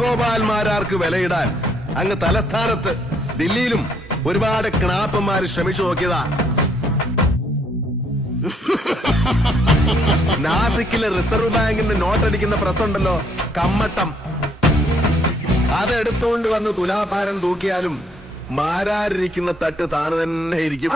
വേണുഗോപാൽമാരാർക്ക് വിലയിടാൻ അങ്ങ് തലസ്ഥാനത്ത് ദില്ലിയിലും ഒരുപാട് ക്ണാപ്പന്മാര് ശ്രമിച്ചു നോക്കിയതാ. നാസിക്കിലെ റിസർവ് ബാങ്കിന്റെ നോട്ടടിക്കുന്ന പ്രസുണ്ടല്ലോ, കമ്മട്ടം, അതെടുത്തുകൊണ്ട് വന്ന് തുലാഭാരം തൂക്കിയാലും മാരാരിരിക്കുന്ന തട്ട് താണു തന്നെ ഇരിക്കും.